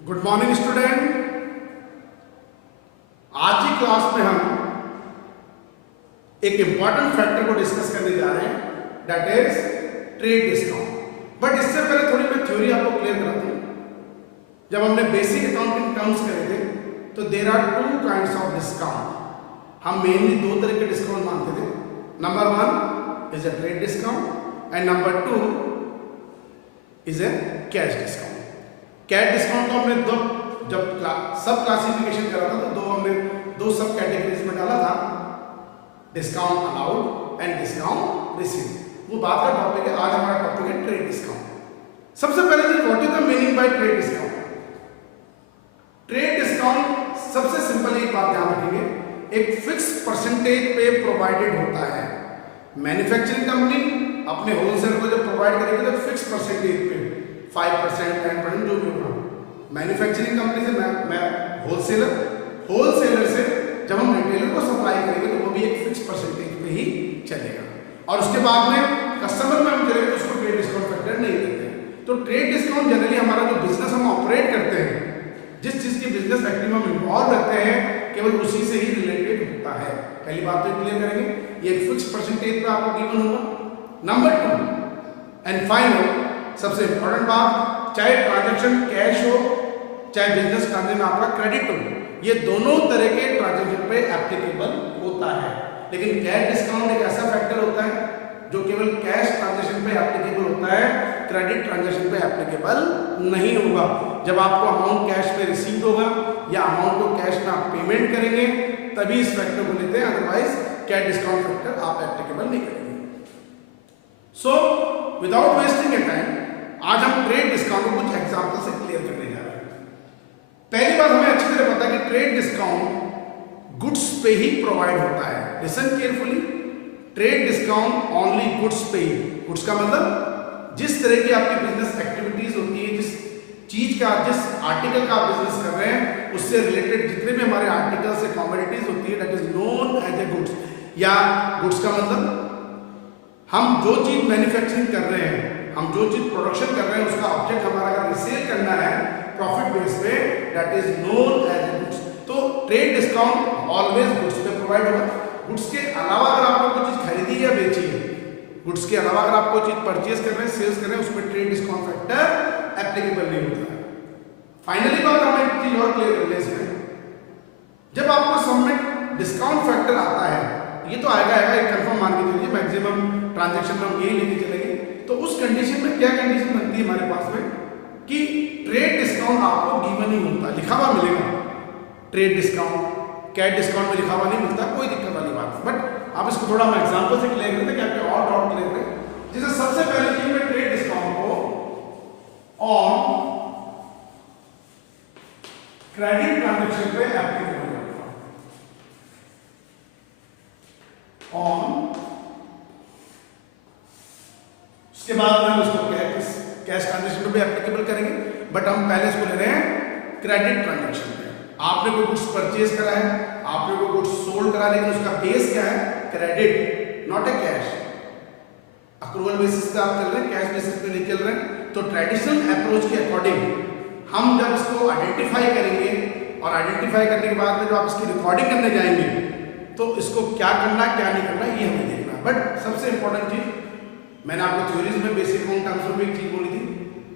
Good morning student. आज की class में हम एक इंपॉर्टेंट फैक्टर को डिस्कस करने जा रहे हैं, that is trade discount. But इससे पहले थोड़ी मैं थ्योरी आपको क्लियर कराता हूं। जब हमने बेसिक अकाउंटिंग टर्म्स करे थे तो there are two kinds of discount. हम मेनली दो तरह के डिस्काउंट मानते थे। Number one is a trade discount and number two is a cash discount. Cash discount को हमने जब सब क्लासिफिकेशन करा था तो हमने दो सब कैटेगरीज में डाला था, discount allowed and discount received. वो बात का टॉपिक है। आज हमारा टॉपिक है ट्रेड डिस्काउंट। सबसे पहले what is the meaning bye trade discount. Trade discount सबसे सिंपल एक बात ध्यान रखेंगे, एक फिक्स परसेंटेज पे प्रोवाइडेड होता है। मैन्युफैक्चरिंग कंपनी अपने होलसेल को जब प्रोवाइड करेगी तो फिक्स परसेंटेज पे 5%, 10% जो भी होगा। मैन्युफैक्चरिंग कंपनी से मैं होलसेलर से जब हम रिटेलर को सप्लाई करेंगे तो वो भी एक फिक्स परसेंटेज पे ही चलेगा। और उसके बाद में कस्टमर में हम चलेंगे तो उसको ट्रेड डिस्काउंट फैक्टर नहीं देते हैं। तो ट्रेड डिस्काउंट जनरली हमारा जो बिजनेस हम ऑपरेट करते हैं, जिस चीज के बिजनेस एक्टिविटी में हम इन्वॉल्व रहते हैं, केवल उसी से ही रिलेटेड होता है। पहली बात तो क्लियर करेंगे, ये एक फिक्स परसेंटेज पे आपको गिवन होगा। नंबर टू एंड फाइनल सबसे इंपॉर्टेंट बात, चाहे ट्रांजैक्शन कैश हो चाहे बिजनेस ट्रांजैक्शन आपका क्रेडिट हो, ये दोनों तरह के ट्रांजैक्शन पे एप्लीकेबल होता है। लेकिन कैश डिस्काउंट एक ऐसा फैक्टर होता है जो केवल कैश ट्रांजैक्शन पे एप्लीकेबल होता है, क्रेडिट ट्रांजैक्शन पे एप्लीकेबल नहीं होगा। जब आपको अमाउंट कैश में रिसीव होगा या अमाउंट को कैश में आप पेमेंट करेंगे तभी इस फैक्टर को लेते हैं, अदरवाइज कैश डिस्काउंट फैक्टर आप एप्लीकेबल नहीं करेंगे। सो विदाउट वेस्टिंग ए टाइम आज हम ट्रेड डिस्काउंट को कुछ एग्जांपल से क्लियर करने जा रहे हैं। पहली बात हमें अच्छी तरह पता है कि ट्रेड डिस्काउंट गुड्स पे ही प्रोवाइड होता है। Listen carefully, trade discount only goods पे ही। गुड्स का मतलब जिस तरह की आपकी बिजनेस एक्टिविटीज होती है, जिस आर्टिकल का आप बिजनेस कर रहे हैं उससे रिलेटेड जितने भी हमारे आर्टिकल्स या कमोडिटीज होती है, that is known as a goods. या गुड्स का मतलब हम जो चीज मैन्युफैक्चरिंग कर रहे हैं, हम जो चीज प्रोडक्शन कर रहे हैं, उसका ऑब्जेक्ट हमारा अगर रिसेल करना है प्रॉफिट बेस पे, that is known as a goods. तो ट्रेड डिस्काउंट ऑलवेज गुड्स पे प्रोवाइड होगा। गुड्स के अलावा अगर आपको कोई चीज खरीदी या बेची है, गुड्स के अलावा अगर आप कोई चीज परचेज कर रहे हैं, सेल्स कर रहे हैं, उसमें ट्रेड डिस्काउंट फैक्टर एप्लीकेबल नहीं होता है। फाइनली बात हमें एक चीज और क्लियर करने से, जब आपको सब में डिस्काउंट फैक्टर आता है, ये तो आएगा एक कंफर्म मान के चलिए, मैक्सिमम ट्रांजैक्शन में हम यही लेके चलेंगे, तो उस कंडीशन में क्या कंडीशन बनती है हमारे पास में कि ट्रेड डिस्काउंट आपको गिवन ही होता है, लिखा हुआ मिलेगा। ट्रेड डिस्काउंट कैश डिस्काउंट में लिखा हुआ नहीं मिलता, कोई दिक्कत वाली बात नहीं। बट आप इसको थोड़ा हम एग्जांपल से क्लियर करते हैं कि आपके और डाउट क्लियर करें। जैसे सबसे पहले चीज में ट्रेड डिस्काउंट को ऑन क्रेडिट ट्रांजैक्शन पे एप्लीकेबल करता हूं। ऑन, उसके बाद में उसको कैश ट्रांजैक्शन पे एप्लीकेबल करेंगे, बट हम पहले इसको ले रहे हैं क्रेडिट ट्रांजैक्शन पे। आपने कोई गुड्स परचेज करा है, आपने कोई गुड्स सोल्ड करा, लेकिन उसका बेस क्या है? Credit, not a cash. Accrual basis पे आप चल रहे हैं, कैश बेसिस पे नहीं चल रहे हैं। तो ट्रेडिशनल अप्रोच के अकॉर्डिंग हम जब इसको आइडेंटिफाई करेंगे और आइडेंटिफाई करने के बाद में जब आप इसकी रिकॉर्डिंग करने जाएंगे तो इसको क्या करना है क्या नहीं करना ये हमें देखना है। बट सबसे इंपॉर्टेंट चीज, मैंने आपको थ्योरीज में बेसिक अकाउंट टर्म्स में एक चीज बोली थी,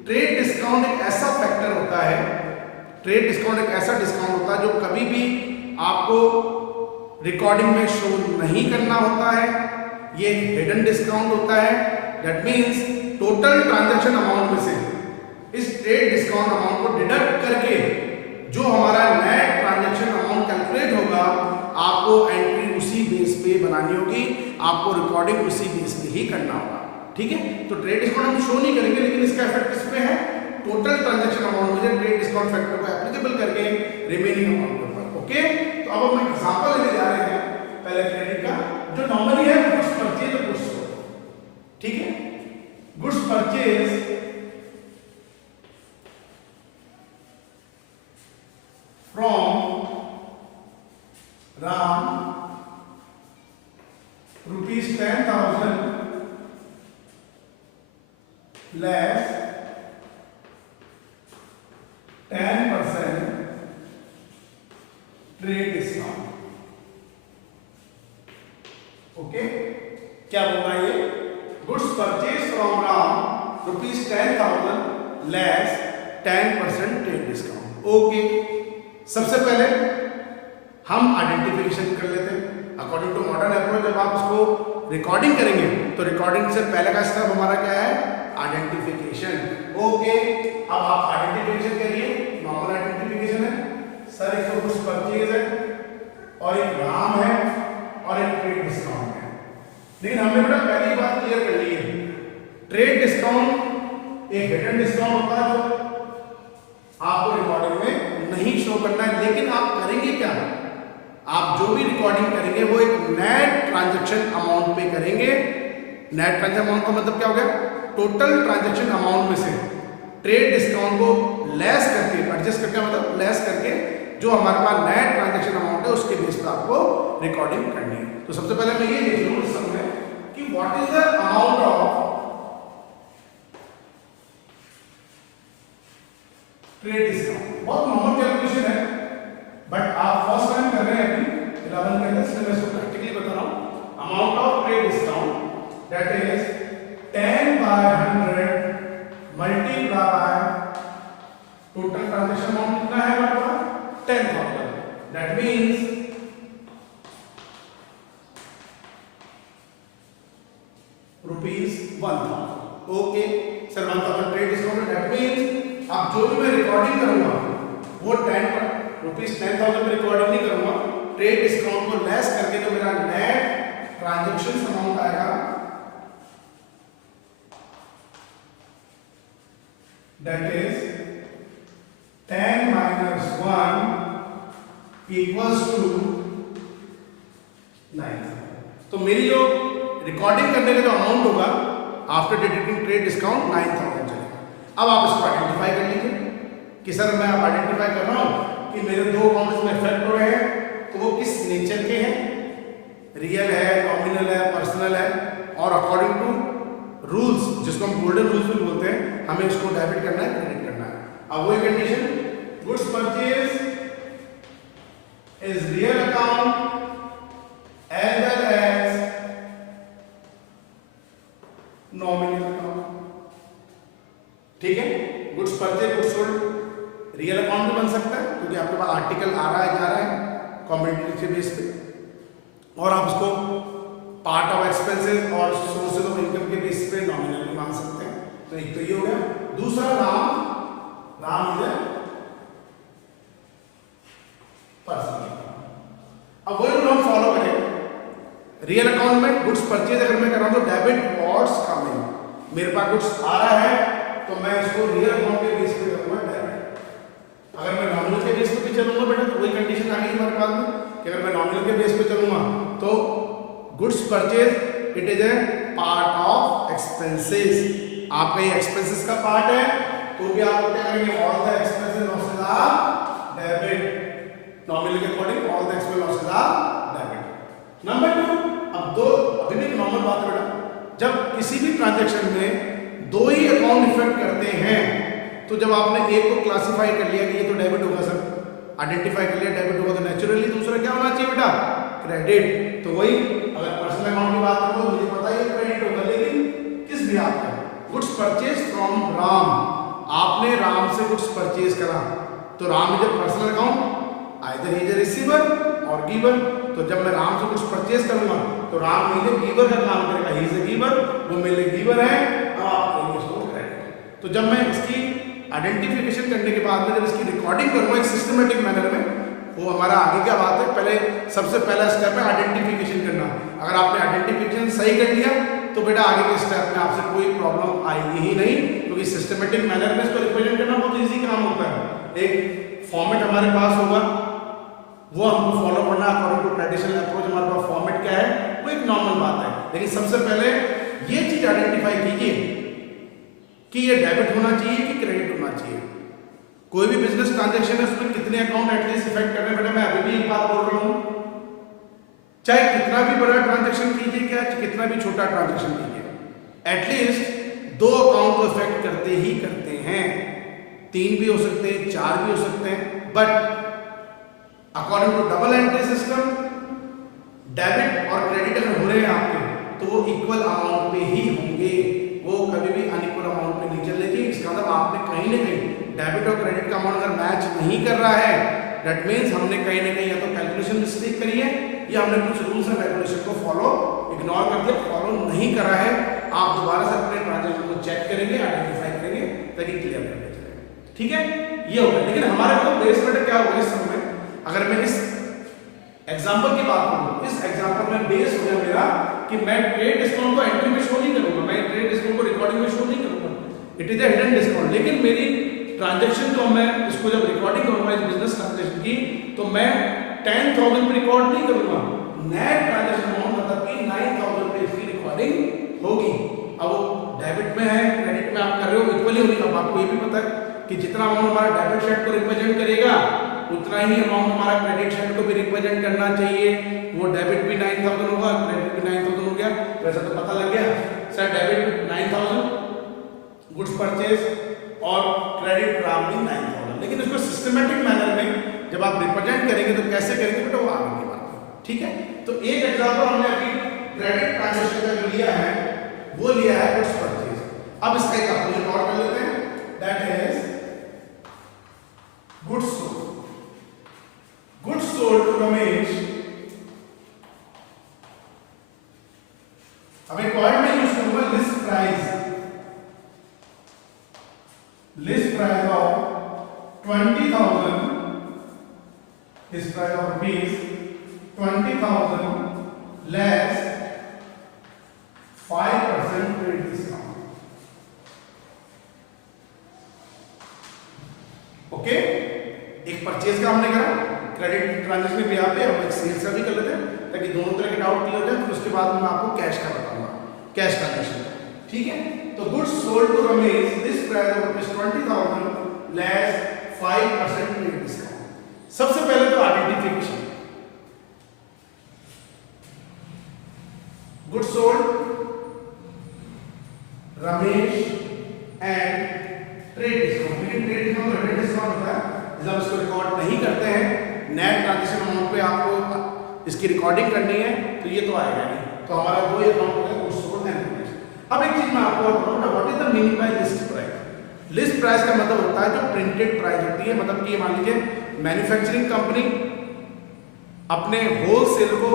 ट्रेड डिस्काउंट एक ऐसा फैक्टर होता है, ट्रेड डिस्काउंट एक ऐसा डिस्काउंट होता है जो कभी भी आपको रिकॉर्डिंग में शो नहीं करना होता है। ये एक हिडन डिस्काउंट होता है। That means total transaction amount में से इस ट्रेड डिस्काउंट अमाउंट को डिडक्ट करके जो हमारा नेट ट्रांजैक्शन अमाउंट कैलकुलेट होगा, आपको एंट्री उसी बेस पे बनानी होगी, आपको रिकॉर्डिंग उसी बेस पे ही करना होगा। ठीक है, तो ट्रेड डिस्काउंट हम शो नहीं करेंगे, लेकिन इसका इफेक्ट किस पे है? टोटल ट्रांजैक्शन अमाउंट में ट्रेड डिस्काउंट फैक्टर को एप्लीकेबल करके रिमेनिंग अमाउंट के ऊपर। ओके, तो अब हम एग्जांपल लेके जा रहे हैं पहले क्रेडिट का, जो नॉर्मली है गुड्स परचेज और गुड्स सोल्ड। ठीक है, goods purchase from Ram ₹10,000 less 10% trade discount. Okay, क्या बोल रहा है ये? Goods purchase from Ram ₹10,000 less 10% trade discount. Okay, सबसे पहले हम आइडेंटिफिकेशन कर लेते हैं। अकॉर्डिंग टू मॉडर्न अप्रोच जब आप उसको रिकॉर्डिंग करेंगे तो रिकॉर्डिंग से पहले का स्टेप हमारा क्या है? आइडेंटिफिकेशन। ओके, अब आप आइडेंटिफिकेशन करिए। नॉर्मल आइडेंटिफिकेशन है सर, एक तो गुड्स परचेज है और एक राम है और एक ट्रेड डिस्काउंट है। लेकिन हमने बेटा पहली बात क्लियर कर ली है, ट्रेड डिस्काउंट एक हिडन डिस्काउंट होता है जो आपको रिकॉर्डिंग में नहीं शो करना है। लेकिन आप करेंगे क्या? आप जो भी रिकॉर्डिंग करेंगे वो एक नेट ट्रांजैक्शन अमाउंट पे करेंगे। नेट ट्रांजैक्शन अमाउंट का मतलब क्या हो गया? टोटल ट्रांजैक्शन अमाउंट में से ट्रेड डिस्काउंट को लेस करके, एडजस्ट करके मतलब लेस करके जो हमारे पास नेट ट्रांजैक्शन अमाउंट है उसके बेस पे आपको रिकॉर्डिंग करनी है। तो सबसे पहले मैं ये देख लूं इस समय कि what is the amount of trade discount. बहुत नॉर्मल कैलकुलेशन है बट आप फर्स्ट टाइम कर रहे हैं अभी 11 के अंदर, इसलिए मैं इसको प्रैक्टिकली बता रहा हूं। Amount of trade discount that is 10/100 multiply by total transaction amount कितना है हमारे पास? 10,000। That means ₹1,000। Okay sir, 1,000 trade discount. That means अब जो भी मैं रिकॉर्डिंग करूंगा वो ₹10,000 में रिकॉर्डिंग नहीं करूंगा, ट्रेड डिस्काउंट को लेस करके जो मेरा नेट ट्रांजैक्शन अमाउंट आएगा दैट इज 10 - 1 इक्वल्स टू 9,000। तो मेरी जो रिकॉर्डिंग करने का जो अमाउंट होगा आफ्टर डिडक्टिंग ट्रेड डिस्काउंट 9,000 चलेगा। अब आप इसको आइडेंटिफाई कर लीजिए कि सर मैं अब आइडेंटिफाई कर रहा हूं कि मेरे दो अकाउंट्स में इफेक्ट हो रहे हैं, तो वो किस नेचर के हैं? रियल है, नॉमिनल है, पर्सनल है, और अकॉर्डिंग टू रूल्स जिसको हम गोल्डन रूल्स भी बोलते हैं, हमें इसको डेबिट करना है, क्रेडिट करना है। अब वही condition, goods purchase is real account as well as nominal account. ठीक है, goods purchase goods sold real account भी बन सकता है क्योंकि आपके पास आर्टिकल आ रहा है जा रहा है कॉमोडिटी के बेस पे, और आप उसको पार्ट ऑफ एक्सपेंसेस और सोर्सेज ऑफ इनकम के बेस पे नॉमिनल भी मान सकते हैं। तो एक तो ये हो गया। दूसरा राम इज पर्सनल। अब वही रूल हम फॉलो करें। रियल अकाउंट में गुड्स परचेज अगर मैं कर रहा हूं तो डेबिट टुवर्ड्स कमिंग, मेरे पास गुड्स आ रहा है तो मैं इसको रियल अकाउंट के बेस पे करूंगा डेबिट। अगर मैं नॉमिनल के बेस पे भी चलूंगा बेटा तो वही कंडीशन आ गई हमारे पास में कि अगर मैं नॉमिनल के बेस पे चलूंगा तो goods purchase it is a part of expenses. आपका ये एक्सपेंसेस का पार्ट है तो भी आप क्या करेंगे? All the expenses losses are debit. Nominal के according all the expenses losses are debit. Number 2, अब दो अभी भी नॉर्मल बात है बेटा, जब किसी भी ट्रांजैक्शन में दो ही अकाउंट इफेक्ट करते हैं तो जब आपने एक को क्लासिफाई कर लिया कि ये तो डेबिट होगा सर, आइडेंटिफाई कर लिया डेबिट होगा, तो नेचुरली दूसरा क्या होना चाहिए बेटा? क्रेडिट। तो वही अगर पर्सनल अकाउंट की बात करो तो मुझे पता है क्रेडिट होगा, लेकिन किस भी आपका गुड्स परचेज फ्रॉम राम, आपने राम से गुड्स परचेज करा तो Ram is a personal account, either he is a receiver और गिवर। तो जब मैं राम से कुछ परचेज करूंगा तो राम मेरे गिवर का काम करेगा, ही इज ए गिवर, वो मेरे गिवर है। अब आप इसको क्रेडिट। तो जब मैं इसकी आइडेंटिफिकेशन करने के बाद में जब इसकी रिकॉर्डिंग करूंगा एक सिस्टमेटिक मैनर में, वो हमारा आगे क्या बात है, पहले सबसे पहला स्टेप है आइडेंटिफिकेशन करना। अगर आपने आइडेंटिफिकेशन सही कर लिया तो बेटा आगे के स्टेप में आपसे कोई प्रॉब्लम आएगी ही नहीं, क्योंकि सिस्टमेटिक मैनर में इसको रिप्रेजेंट करना बहुत ईजी काम होता है। एक फॉर्मेट हमारे पास होगा, वो हमको फॉलो करना अकॉर्डिंग टू ट्रेडिशनल अप्रोच। हमारे पास फॉर्मेट क्या है, वो एक नॉर्मल बात है, लेकिन सबसे पहले ये चीज आइडेंटिफाई कीजिए कि ये डेबिट होना चाहिए कि क्रेडिट होना चाहिए। कोई भी बिजनेस ट्रांजैक्शन है उसमें कितने अकाउंट एटलीस्ट इफेक्ट करने बेटा, मैं अभी भी एक बात बोल रहा हूं, चाहे कितना भी बड़ा ट्रांजैक्शन कीजिए, क्या कितना भी छोटा ट्रांजैक्शन कीजिए, एटलीस्ट 2 अकाउंट को इफेक्ट करते ही करते हैं। 3 भी हो सकते हैं, 4 भी हो सकते हैं, but according to double entry system debit और क्रेडिट अगर हो रहे हैं आपके तो वो इक्वल अमाउंट पे ही होंगे, वो कभी भी अनइक्वल अमाउंट पे नहीं चलेगी। इसका मतलब आपने कहीं ना कहीं डेबिट और क्रेडिट का अमाउंट अगर मैच नहीं कर रहा है, दैट मीन्स हमने कहीं ना कहीं या तो कैलकुलेशन मिस्टेक करी है या हमने कुछ रूल्स एंड रेगुलेशन को फॉलो इग्नोर कर दिया, फॉलो नहीं करा है। आप दोबारा से अपने ट्रांजेक्शन को चेक करेंगे, आइडेंटिफाई करेंगे ताकि क्लियर करके चले। ठीक है, ये होगा। लेकिन हमारे को बेस मैटर क्या होगा इस समय, अगर मैं इस एग्जांपल की बात करूं, इस एग्जांपल में बेस हो गया मेरा कि मैं ट्रेड डिस्काउंट को एंट्री में शो नहीं करूंगा, मैं ट्रेड डिस्काउंट को रिकॉर्डिंग में शो नहीं करूंगा, it is a hidden discount. लेकिन मेरी ट्रांजैक्शन जो मैं इसको जब रिकॉर्डिंग करूंगा इस बिजनेस ट्रांजैक्शन की, तो मैं 10,000 पे रिकॉर्ड नहीं करूंगा, नेट ट्रांजैक्शन अमाउंट मतलब कि 9,000 पे इसकी रिकॉर्डिंग होगी। अब वो डेबिट में है, क्रेडिट में आप कर रहे हो, इक्वली होगी। अब आपको ये भी पता है कि जितना अमाउंट हमारा डेबिट साइड को रिप्रेजेंट करेगा उतना ही अमाउंट हमारा क्रेडिट साइड को भी रिप्रेजेंट करना चाहिए। वो डेबिट भी 9,000 होगा, क्रेडिट भी 9,000 हो गया, वैसा तो पता लग गया सर, डेबिट 9,000 गुड्स परचेज और क्रेडिट प्राप्त 9,000। लेकिन इसको सिस्टमेटिक मैनर में जब आप रिप्रेजेंट करेंगे तो कैसे करेंगे बेटा, वो आगे की बात है। ठीक है, तो एक एग्जांपल हमने अभी क्रेडिट ट्रांजैक्शन का जो लिया है वो लिया है गुड्स परचेज। अब इसका एक अपोजिट और कर लेते हैं, that is goods sold. Goods sold to Ramesh, अब एक वर्ड में यूज करूंगा list price, list price of 20,000, list price of rupees 20,000 less 5% trade discount. Okay, एक परचेज का हमने करा, क्रेडिट ट्रांजैक्शन पे यहाँ पे हम एक सेल्स का भी कर लेते हैं ताकि दोनों तरह के डाउट क्लियर हो जाए। फिर उसके बाद मैं आपको कैश का बताऊंगा, कैश ट्रांजैक्शन। ठीक है, तो goods sold to Ramesh, list price of 20,000 less 5% trade discount. सबसे पहले तो identification, goods sold Ramesh and trade discount. लेकिन ट्रेड डिस्काउंट रेट डिस्काउंट होता है, जब इसको रिकॉर्ड नहीं करते हैं, नेट ट्रांजैक्शन अमाउंट पे आपको इसकी रिकॉर्डिंग करनी है तो ये तो आएगा नहीं। तो हमारा दो अकाउंट होगा, गुड्स सोल्ड एंड ट्रेड। अब एक चीज मैं आपको बताऊंगा, what is the meaning bye list price. List price का मतलब होता है जो प्रिंटेड प्राइस होती है, मतलब कि ये मान लीजिए मैन्युफैक्चरिंग कंपनी अपने होलसेल को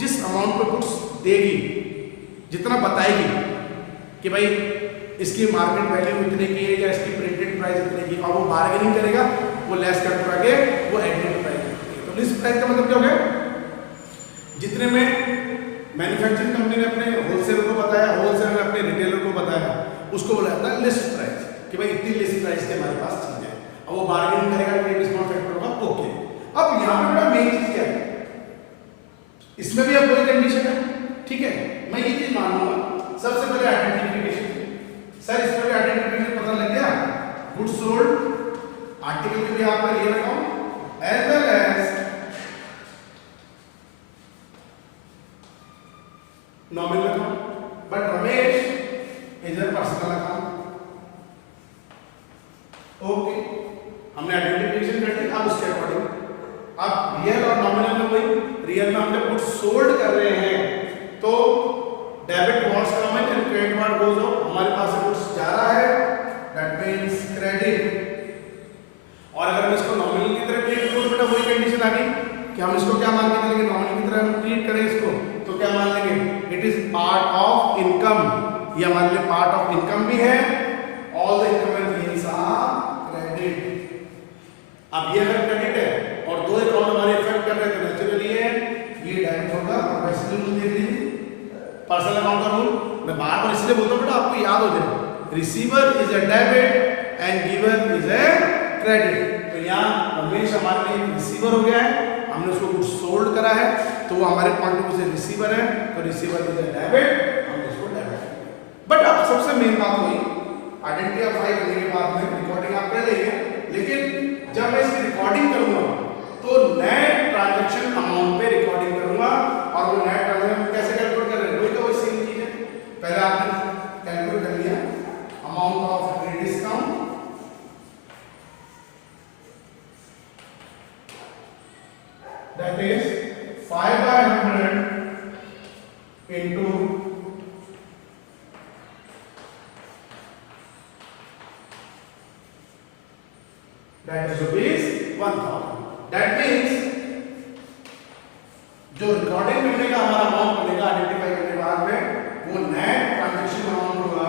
जिस अमाउंट पे गुड्स देगी, जितना बताएगी कि भाई इसकी मार्केट वैल्यू इतने की है या इसकी प्रिंटेड प्राइस इतने की, और वो बार्गेनिंग करेगा, वो लेस कर करके वो एग्रीड प्राइस होती है। तो लिस्ट प्राइस का मतलब क्या हो गया, जितने में मैन्युफैक्चरिंग कंपनी ने अपने होलसेलर को बताया, होलसेलर ने अपने रिटेलर को बताया, उसको बोला जाता है लिस्ट प्राइस कि भाई इतनी लिस्ट प्राइस के हमारे पास चीज है। अब वो बार्गेनिंग करेगा, ट्रेड डिस्काउंट फैक्टर होगा, ओके। अब यहाँ पे बड़ा मेन चीज क्या है, इसमें भी अब कोई कंडीशन है। ठीक है, मैं ये चीज मानूंगा सबसे पहले आइडेंटिफिकेशन। सर इसमें भी आइडेंटिफिकेशन पता लग गया, गुड्स सोल्ड आर्टिकल के भी आपका real account as well as nominal account, but Ramesh is a personal account. Okay, हमने आइडेंटिफिकेशन कर दी। अब उसके अकॉर्डिंग अब रियल और नॉमिनल में वही, रियल में हमने गुड्स सोल्ड कर रहे हैं तो debit wants come and credit want goes up. हमारे पास गुड्स जा रहा है, दैट मींस क्रेडिट। और अगर हम इसको नॉमिनल की तरह ट्रीट करें, बेटा वही कंडीशन आ गई कि हम इसको क्या मान के चलेंगे, नॉमिनल की तरह हम ट्रीट करें इसको तो क्या मान लेंगे, it is part of income. ये हमारे लिए पार्ट ऑफ इनकम भी है, all the income and gains are credit. अब ये अगर क्रेडिट है और दो अकाउंट हमारे इफेक्ट कर रहे हैं तो नेचुरली है ये डेबिट होगा। और वैसे रूल देख लीजिए पर्सनल अकाउंट का रूल, मैं बार बार इसलिए बोलता हूं बेटा आपको याद हो जाए, receiver is a debit and giver is a credit. तो यहाँ रमेश हमारे लिए रिसीवर हो गया है, हमने उसको गुड्स सोल्ड करा है तो वो हमारे पॉइंट ऑफ व्यू से रिसीवर है, तो रिसीवर इज अ डेबिट, हमने उसको डेबिट। बट अब सबसे मेन बात हुई आइडेंटिफाई करने के बाद में रिकॉर्डिंग आप कर लेंगे, लेकिन जब मैं इसकी रिकॉर्डिंग करूंगा तो नेट ट्रांजैक्शन अमाउंट पे रिकॉर्डिंग करूंगा। और वो नेट ट्रांजैक्शन कैसे कैलकुलेट कर रहे हैं, वही तो वही सेम चीज है। पहले आपने कैलकुलेट कर लिया amount of trade discount that is 5 by 100 into that is rupees 1000. That means जो रिकॉर्डिंग करने का हमारा अमाउंट बनेगा आइडेंटिफाई करने के बाद में वो नेट ट्रांजैक्शन अमाउंट होगा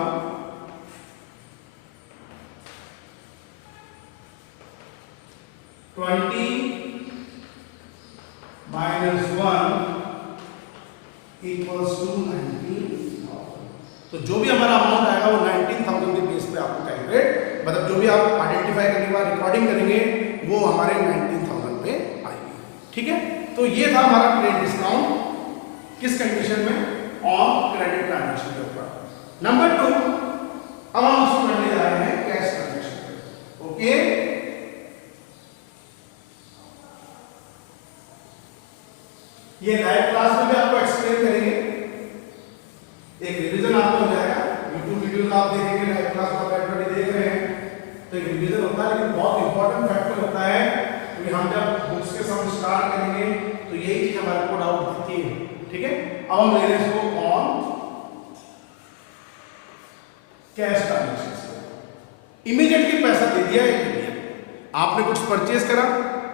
20 minus 1 equals to 19,000. तो जो भी हमारा अमाउंट आएगा वो 19,000 के बेस पे आपको कैलकुलेट, मतलब जो भी आप आइडेंटिफाई करने के बाद रिकॉर्डिंग करेंगे वो हमारे 19,000 पे आएगी। ठीक है, तो ये था हमारा क्रेडिट डिस्काउंट किस कंडीशन में, ऑन क्रेडिट ट्रांजैक्शन के ऊपर। नंबर 2, अब हम उसको करने जा रहे हैं कैश ट्रांजैक्शन पे। ओके, ये लाइव क्लास में भी आपको एक्सप्लेन करेंगे, एक रिवीजन आपको हो जाएगा। यूट्यूब वीडियोस आप देखेंगे, लाइव क्लास आप ऑलरेडी देख रहे हैं, तो एक रिवीजन होता है, लेकिन बहुत इंपॉर्टेंट फैक्टर होता है कि हम जब बुक्स के साथ स्टार्ट करेंगे तो यही चीज हमारे को डाउट दिखती है। ठीक है, अब हम ले रहे हैं इसको ऑन कैश ट्रांजैक्शन। इमीडिएटली पैसा दे दिया या नहीं दिया, आपने कुछ परचेज करा,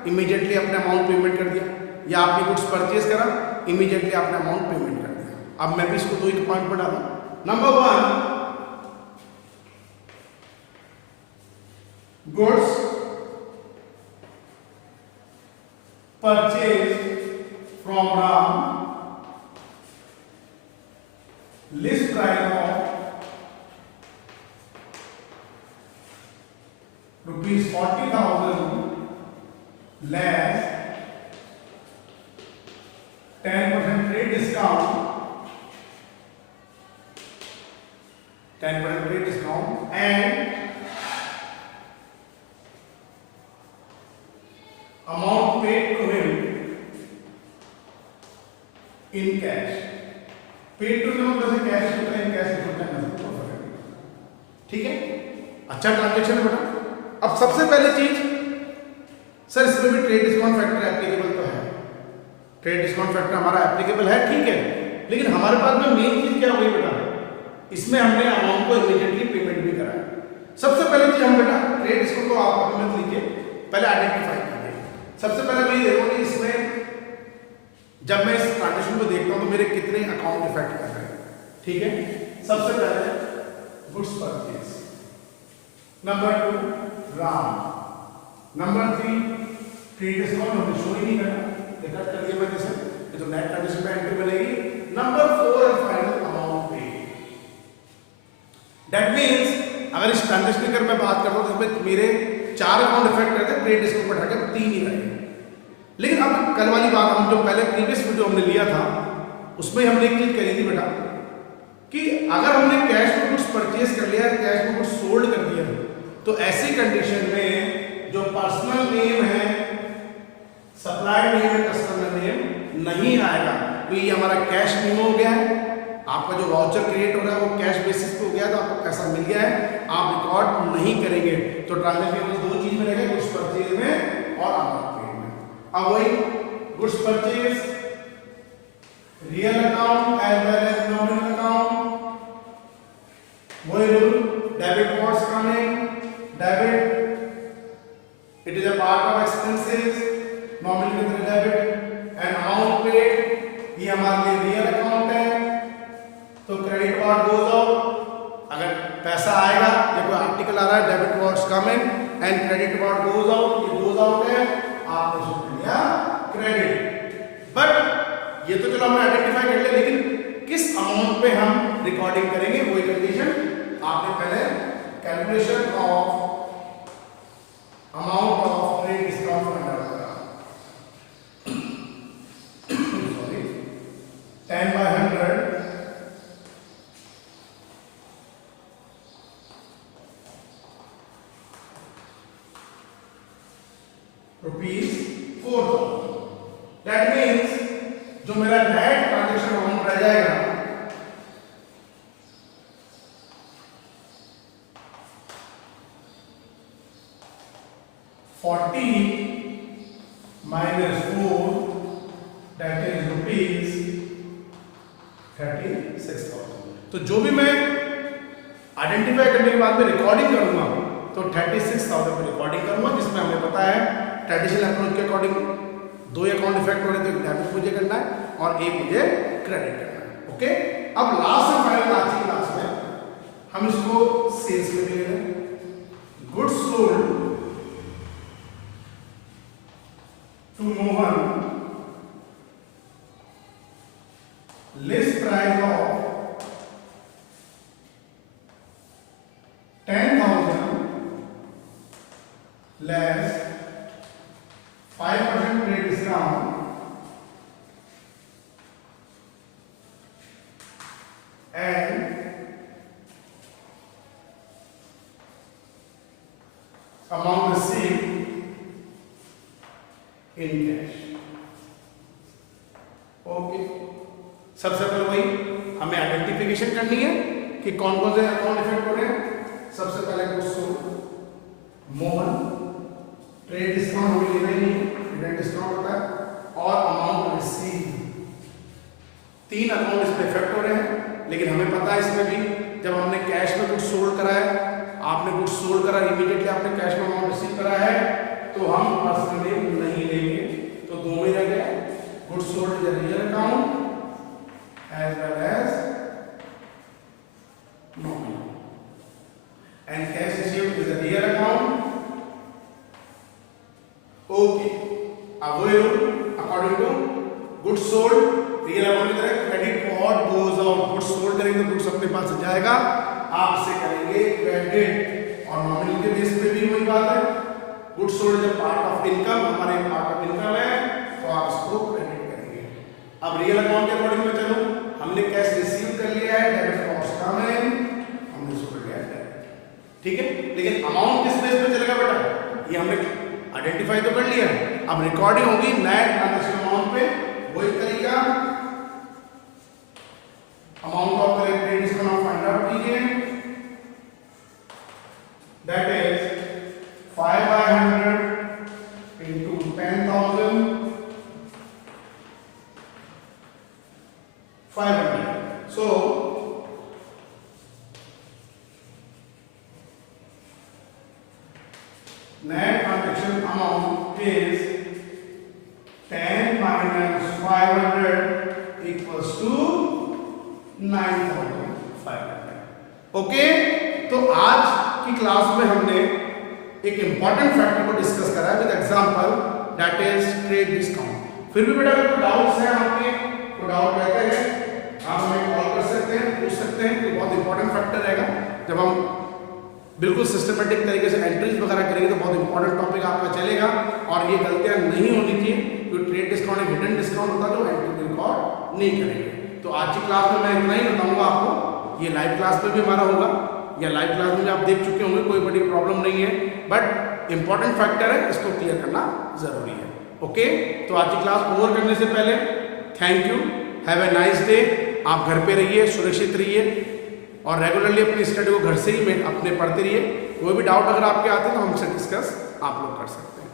इमीडिएटली अपने अमाउंट पेमेंट कर दिया, या आपने कुछ परचेज करा, इमीडिएटली आपने अमाउंट पेमेंट कर दिया। अब मैं भी इसको दो एक पॉइंट पर डालूं। Number 1, goods purchase from Ram, list price of rupees 40,000 less 10% trade discount, 10% trade discount, and amount paid to him in cash. Paid to him जैसे कैश होता है, इन कैश होता है। ठीक है, अच्छा ट्रांजेक्शन है बेटा। अब सबसे पहले चीज, सर इसमें भी ट्रेड डिस्काउंट फैक्टर एप्लीकेबल तो है, ट्रेड डिस्काउंट फैक्टर हमारा एप्लीकेबल है, ठीक है, लेकिन हमारे पास में मेन चीज क्या हुई बेटा, इसमें हमने अमाउंट को इमीडिएटली पेमेंट भी करा है। सबसे पहले चीज हम बेटा ट्रेड डिस्काउंट को आप अभी मत लीजिए, पहले आइडेंटिफाई कीजिए। सबसे पहले मैं ये देखूँ कि इसमें जब मैं इस ट्रांजेक्शन को देखता हूँ तो मेरे कितने अकाउंट इफेक्ट कर रहे हैं। ठीक है, सबसे पहले goods purchase, number 2 Ram, number 3 trade discount हमने शो ही नहीं करना, कट कर दिया मैंने से, तो नेट कंडीशन पे एंट्री बनेगी। Number 4 and final amount paid. That means अगर इस ट्रांजैक्शन की अगर मैं बात करता हूं तो इसमें मेरे 4 अकाउंट इफेक्ट करते हैं, ट्रेड डिस्काउंट बढ़ा के 3 ही रहेंगे। लेकिन अब कल वाली बात, हम जो पहले प्रीवियस वीडियो हमने लिया था उसमें हमने एक चीज करी थी बेटा कि अगर हमने कैश में कुछ परचेज कर लिया, कैश में कुछ सोल्ड कर दिया, तो ऐसी कंडीशन में जो पर्सनल नेम है, सप्लायर नेम है, कस्टमर नेम नहीं आएगा, तो ये हमारा कैश मीमो हो गया है। आपका जो वाउचर क्रिएट हो रहा है वो कैश बेसिस पे हो गया, तो आपको पैसा मिल गया है, आप रिकॉर्ड नहीं करेंगे। तो ट्रांजैक्शन में 2 चीज में रहेगा, गुड्स परचेज में और अमाउंट पेड में। अब वही goods purchase, real account as well as nominal account, वही rule, debit was coming, debit it is a part of expenses, nominal की तरह डेबिट, एंड अमाउंट पेड ये हमारे लिए रियल अकाउंट है, तो क्रेडिट वार्ड गोज आउट, अगर पैसा आएगा या कोई आर्टिकल आ रहा है, debit wards coming and credit ward goes out, ये गोज आउट है, आपने शुरू किया क्रेडिट। बट ये तो चलो हमने आइडेंटिफाई कर लिया, लेकिन किस अमाउंट पे हम रिकॉर्डिंग करेंगे वही कंडीशन आपने पहले calculation of amount of trade discount fund करा। Sorry, 10 by 100 rupees 4,000। That means जो मेरा नेट ट्रांजैक्शन अमाउंट रह जाएगा -40 - 4 दैट इज ₹36,000। तो जो भी मैं आइडेंटिफाई करने के बाद में रिकॉर्डिंग करूंगा तो 36,000 पे रिकॉर्डिंग करूंगा, जिसमें हमें पता है ट्रेडिशनल अप्रोच के अकॉर्डिंग 2 अकाउंट इफेक्ट हो रहे थे, डेबिट मुझे करना है और एक मुझे क्रेडिट करना है। ओके, अब लास्ट और फाइनल आज की क्लास में हम इसको सेल्स में ले रहे हैं। Goods sold to Mohan, list price of 10,000 less 5% trade discount and amount received in cash। Okay, सबसे पहले वही हमें आइडेंटिफिकेशन करनी है कि कौन कौन से अकाउंट इफेक्ट हो रहे हैं। सबसे पहले goods sold Mohan, trade discount हमें लेना ही नहीं, ट्रेड डिस्काउंट होता है, और अमाउंट रिसीव, 3 अकाउंट इस पे इफेक्ट हो रहे हैं। लेकिन हमें पता है इसमें भी जब हमने कैश में गुड्स सोल्ड करा है, आपने गुड्स सोल्ड करा, इमीडिएटली आपने कैश में अमाउंट रिसीव करा है, तो हम पर्सनली नहीं लेंगे। तो 2 में रह गया, goods sold is a real account as well as nominal, and cash received is a real account। Okay, अब वो according to goods sold real account की तरह credit what goes out, goods sold करेंगे तो goods अपने पास से जाएगा, आप से करेंगे credit, और nominal के बेस पे भी वही बात है, goods sold is a part of income, हमारे पार्ट ऑफ इनकम है तो आप इसको क्रेडिट करेंगे। अब रियल अकाउंट के अकॉर्डिंग में चलो, हमने कैश रिसीव कर लिया है, डेबिट कॉस्ट कम है, हमने इसको कर लिया है, ठीक है। लेकिन अमाउंट किस बेस पे चलेगा बेटा, ये हमने आइडेंटिफाई तो कर लिया है। अब रिकॉर्डिंग होगी नए ट्रांजैक्शन अमाउंट पे, वही तरीका, अमाउंट ऑफ क्रेडिट डिस्काउंट आप फाइंड आउट कीजिए, that is 5/100 into 10,000 500। So net transaction amount is 10 minus 500 equals to 9,500। Okay, तो आज की क्लास में हमने एक इंपॉर्टेंट फैक्टर को डिस्कस करा है with example, that is trade discount. फिर भी बेटा अगर डाउट्स हैं आपके, तो डाउट रहते हैं, आप हमें कॉल कर सकते हैं, पूछ सकते हैं, ये बहुत इंपॉर्टेंट फैक्टर रहेगा। जब हम बिल्कुल सिस्टमेटिक तरीके से एंट्रीज वगैरह करेंगे तो बहुत इंपॉर्टेंट टॉपिक आपका चलेगा, और ये गलतियां नहीं होनी चाहिए, क्योंकि ट्रेड डिस्काउंट एक हिडन डिस्काउंट होता है जो एंट्री रिकॉर्ड नहीं करेंगे। तो आज की क्लास में मैं इतना ही बताऊंगा आपको, ये लाइव क्लास में भी हमारा होगा, या लाइव क्लास में भी आप देख चुके होंगे, कोई बड़ी प्रॉब्लम नहीं है, बट इंपॉर्टेंट फैक्टर है, इसको क्लियर करना जरूरी है। ओके, तो आज की क्लास ओवर करने से पहले thank you, have a nice day. आप घर पे रहिए, सुरक्षित रहिए, और रेगुलरली अपनी स्टडी को घर से ही अपने पढ़ते रहिए। कोई भी डाउट अगर आपके आते हैं तो हमसे डिस्कस आप लोग कर सकते हैं।